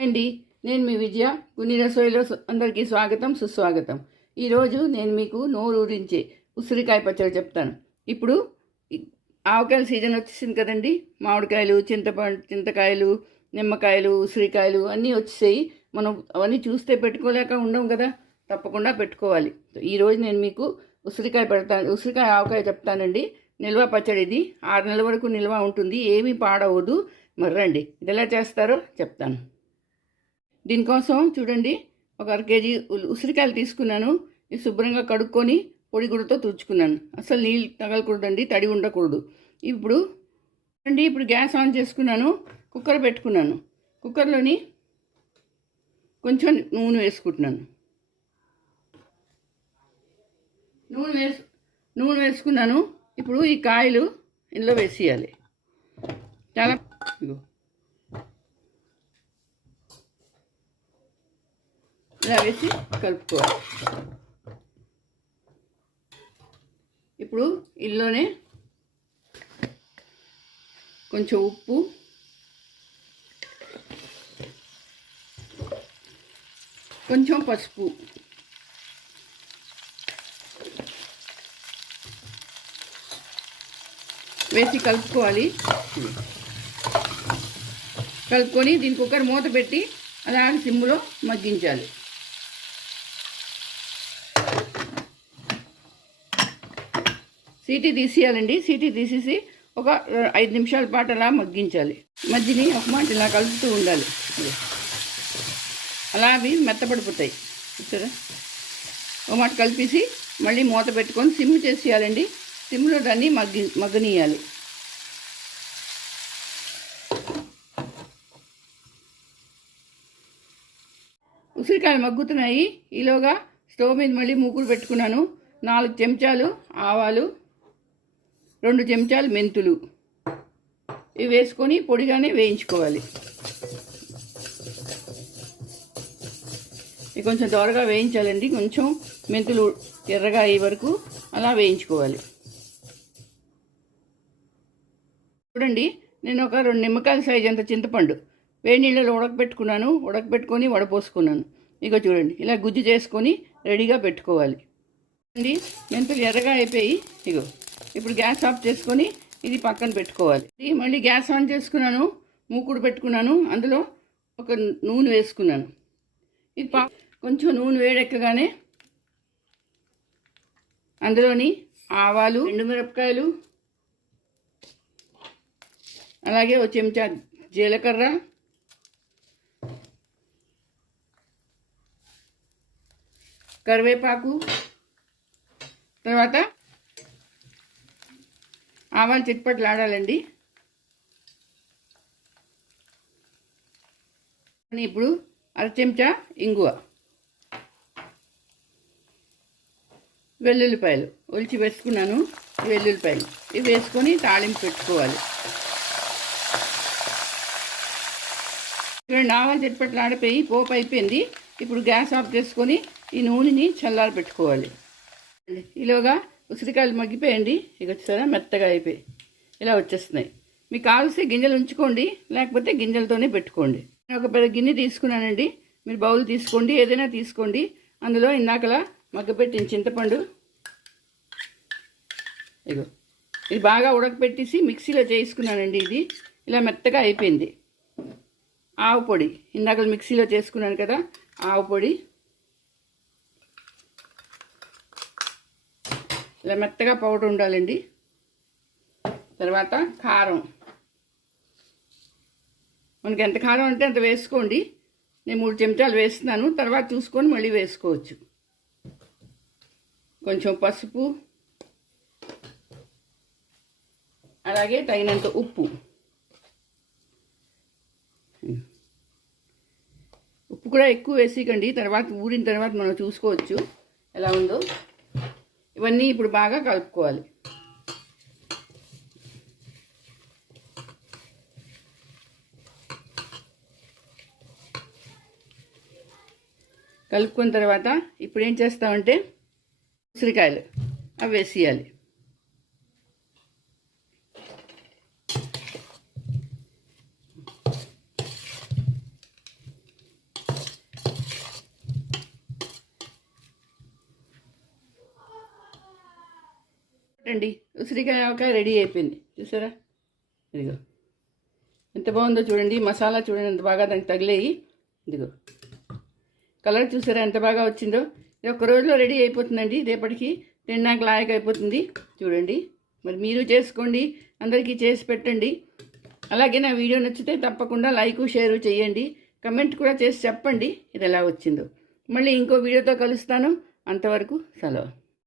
అండి నేను మీ విజయ. గుని రసోయిలో అందరికీ స్వాగతం సుస్వాగతం. ఈరోజు నేను మీకు నోరూరించే ఉసిరికాయ పచ్చడి చెప్తాను. ఇప్పుడు ఆవకాయల సీజన్ వచ్చేసింది కదండి. మామిడికాయలు చింతపండు చింతకాయలు నిమ్మకాయలు ఉసిరికాయలు అన్నీ వచ్చేసాయి. మనం అవన్నీ చూస్తే పెట్టుకోలేక ఉండం కదా. తప్పకుండా పెట్టుకోవాలి. ఈరోజు నేను మీకు ఉసిరికాయ పెడతాను ఉసిరికాయ ఆవకాయ చెప్తానండి. నిల్వ పచ్చడి ఇది ఆరు నెలల వరకు నిల్వ ఉంటుంది. ఏమీ పాడవద్దు. మర్రండి ఇది ఎలా చేస్తారో చెప్తాను. దీనికోసం చూడండి ఒక అర కేజీ ఉల్- ఉసిరికాయలు తీసుకున్నాను. ఇవి శుభ్రంగా కడుక్కొని పొడి గుడ్డతో తుడుచుకున్నాను. అసలు నీళ్ళు తగలకూడదండి తడి ఉండకూడదు. ఇప్పుడు చూడండి ఇప్పుడు గ్యాస్ ఆన్ చేసుకున్నాను కుక్కర్ పెట్టుకున్నాను. కుక్కర్లోని కొంచెం నూనె వేసుకుంటున్నాను. నూనె వేసు నూనె వేసుకున్నాను. ఇప్పుడు ఈ కాయలు ఇందులో వేసేయాలి. చాలా ఇలా వేసి కలుపుకోవాలి. ఇప్పుడు ఇందులోనే కొంచెం ఉప్పు కొంచెం పసుపు. వేసి కలుపుకోవాలి. కలుపుకొని దీనికి కుక్కర్ మూత పెట్టి అలాగే సిమ్లో మగ్గించాలి. సీటీ తీసేయాలండి. సీటీ తీసేసి ఒక ఐదు నిమిషాల పాటు అలా మగ్గించాలి. మజ్జిని ఒక మాట ఇలా కలుపుతూ ఉండాలి. అలా అవి మెత్తపడిపోతాయి చూసారా? ఒక మాట కలిపేసి మళ్ళీ మూత పెట్టుకొని సిమ్ చేసేయాలండి. సిమ్లో దాన్ని మగ్గి మగ్గనీయాలి ఉసిరికాయలు మగ్గుతున్నాయి. ఈలోగా స్టవ్ మీద మళ్ళీ మూకులు పెట్టుకున్నాను. నాలుగు చెంచాలు ఆవాలు రెండు చెంచాలు మెంతులు. ఇవి వేసుకొని పొడిగానే వేయించుకోవాలి. ఇవి కొంచెం దోరగా వేయించాలండి. కొంచెం మెంతులు ఎర్రగా అయ్యే వరకు అలా వేయించుకోవాలి. చూడండి నేను ఒక రెండు నిమ్మకాయల సైజ్ అంత చింతపండు వేడి నీళ్ళలో ఉడకబెట్టుకున్నాను. ఉడకబెట్టుకొని వడపోసుకున్నాను. ఇక చూడండి ఇలా గుజ్జు చేసుకొని రెడీగా పెట్టుకోవాలి. అండి మెంతులు ఎర్రగా అయిపోయి ఇగో ఇప్పుడు గ్యాస్ ఆఫ్ చేసుకొని ఇది పక్కన పెట్టుకోవాలి. ఇది మళ్ళీ గ్యాస్ ఆన్ చేసుకున్నాను మూకుడు పెట్టుకున్నాను అందులో ఒక నూనె వేసుకున్నాను. ఇది కొంచెం నూనె వేడెక్కగానే అందులోని ఆవాలు ఎండుమిరపకాయలు అలాగే ఒక చెంచా జీలకర్ర కరివేపాకు తర్వాత ఆవాలు చిట్పట్లు ఆడాలండి ఇప్పుడు అర చెంచా ఇంగువ. వెల్లుల్లిపాయలు. ఒలిచి వేసుకున్నాను వెల్లుల్లిపాయలు. ఇవి వేసుకొని తాళింపు పెట్టుకోవాలి. రెండు ఆవాలు చిట్పట్లు ఆడిపోయి పోపు అయిపోయింది. ఇప్పుడు గ్యాస్ ఆఫ్ చేసుకొని ఈ నూనెని చల్లారి పెట్టుకోవాలి ఈలోగా ఉసిరికాయలు మగ్గిపోయండి. ఇక వచ్చేసారా మెత్తగా అయిపోయి. ఇలా వచ్చేస్తున్నాయి. మీకు కావాల్సి గింజలు ఉంచుకోండి. లేకపోతే గింజలతోనే పెట్టుకోండి. నేను ఒక పెద్ద గిన్నె తీసుకున్నానండి. మీరు బౌల్ తీసుకోండి. ఏదైనా తీసుకోండి. అందులో ఇందాకలా మగ్గపెట్టిన చింతపండు. ఇగో. ఇది బాగా ఉడకపెట్టేసి మిక్సీలో చేసుకున్నానండి ఇది. ఇలా మెత్తగా అయిపోయింది. ఆవు పొడి. ఇందాక మిక్సీలో చేసుకున్నాను కదా. ఆవు పొడి. ఇలా మెత్తగా పౌడర్ ఉండాలండి. తర్వాత కారం. మనకి ఎంత కారం అంటే అంత వేసుకోండి. నేను మూడు చెంచాలు వేస్తున్నాను. తర్వాత చూసుకొని మళ్ళీ వేసుకోవచ్చు. కొంచెం పసుపు. అలాగే తగినంత ఉప్పు. ఉప్పు కూడా ఎక్కువ వేసేయకండి తర్వాత ఊరిన తర్వాత మనం చూసుకోవచ్చు. ఎలా ఉందో. ఇవన్నీ ఇప్పుడు బాగా కలుపుకోవాలి. కలుపుకున్న తర్వాత ఇప్పుడు ఏం చేస్తామంటే ఉసిరికాయలు అవి వేసేయాలి. రండి. ఉసిరికాయ ఆవకాయ రెడీ అయిపోయింది. చూసారా? ఇదిగో. ఎంత బాగుందో చూడండి. మసాలా చూడండి ఎంత బాగా దానికి తగిలేయి. ఇదిగో. కలర్ చూసారా? ఎంత బాగా వచ్చిందో. ఇది ఒక రోజులో రెడీ అయిపోతుందండి. రేపటికి తిన్నాక లాయక్ అయిపోతుంది. చూడండి. మరి మీరు చేసుకోండి. అందరికీ చేసి పెట్టండి. అలాగే నా వీడియో నచ్చితే తప్పకుండా లైక్ షేర్ చేయండి. కమెంట్ కూడా చేసి చెప్పండి. ఇది ఎలా వచ్చిందో. మళ్ళీ ఇంకో వీడియోతో కలుస్తాను. అంతవరకు సెలవు.